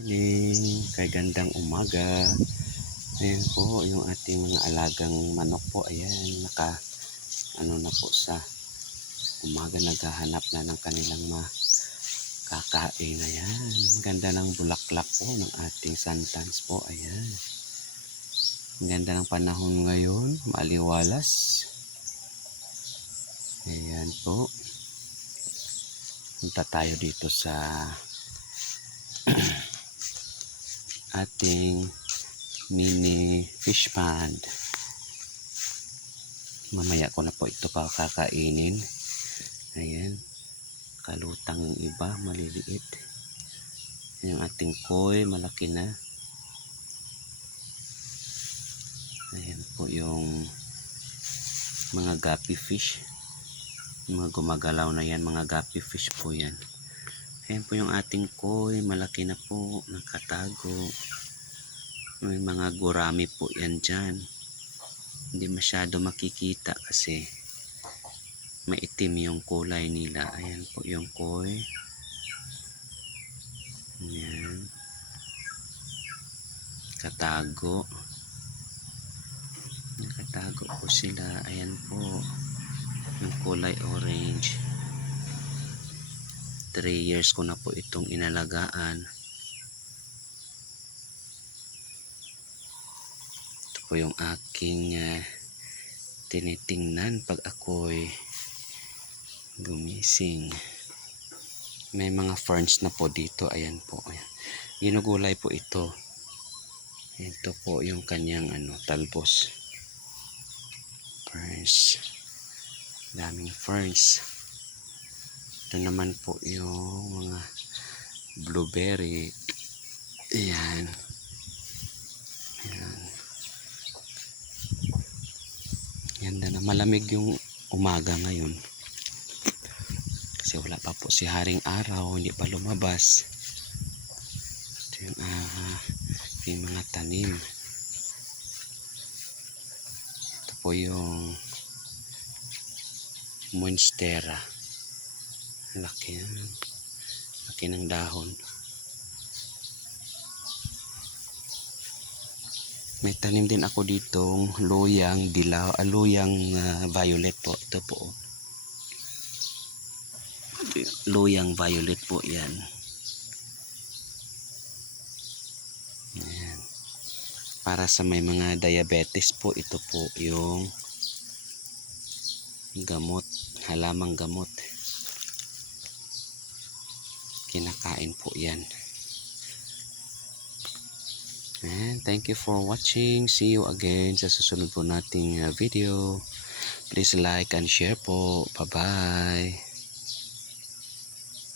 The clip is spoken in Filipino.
Morning, kagandang umaga. Ayan po yung ating mga alagang manok po. Ayan, ano na po sa umaga, naghahanap na ng kanilang makakain. Ayan, ang ganda ng bulaklak po ng ating santans po. Ayan, ang ganda ng panahon ngayon, maaliwalas. Ayan po, punta tayo dito sa ating mini fish pond. Mamaya ko na po ito kakainin. Ayan, kalutang yung iba, maliliit. Yung ating koi, malaki na. Ayan po yung mga guppy fish, mga gumagalaw na yan, mga guppy fish po yan. Ayan po yung ating koi, malaki na po, nakatago. May mga gurami po yan dyan. Hindi masyado makikita kasi maitim yung kulay nila. Ayan po yung koi. Ayan, nakatago po sila. Ayan po yung kulay orange. 3 years ko na po itong inalagaan. Ito po yung aking tinitingnan pag ako'y gumising. May mga ferns na po dito. Ayan po, ayan. Ginugulay po ito. Ito po yung kanyang talbos. Ferns, daming ferns. Ito naman po yung mga blueberry. Ayan. Ayan. Ganda na, malamig yung umaga ngayon. Kasi wala pa po si haring araw, hindi pa lumabas. Ito yung mga tanim. Ito po yung monstera. Laki ng dahon. May tanim din ako ditong loyang dilaw, loyang violet po. Ito po. Loyang violet po yan. Ayan. Para sa may mga diabetes po, ito po yung gamot, halamang gamot. Kinakain po yan. And thank you for watching. See you again sa susunod po nating video. Please like and share po. Bye bye.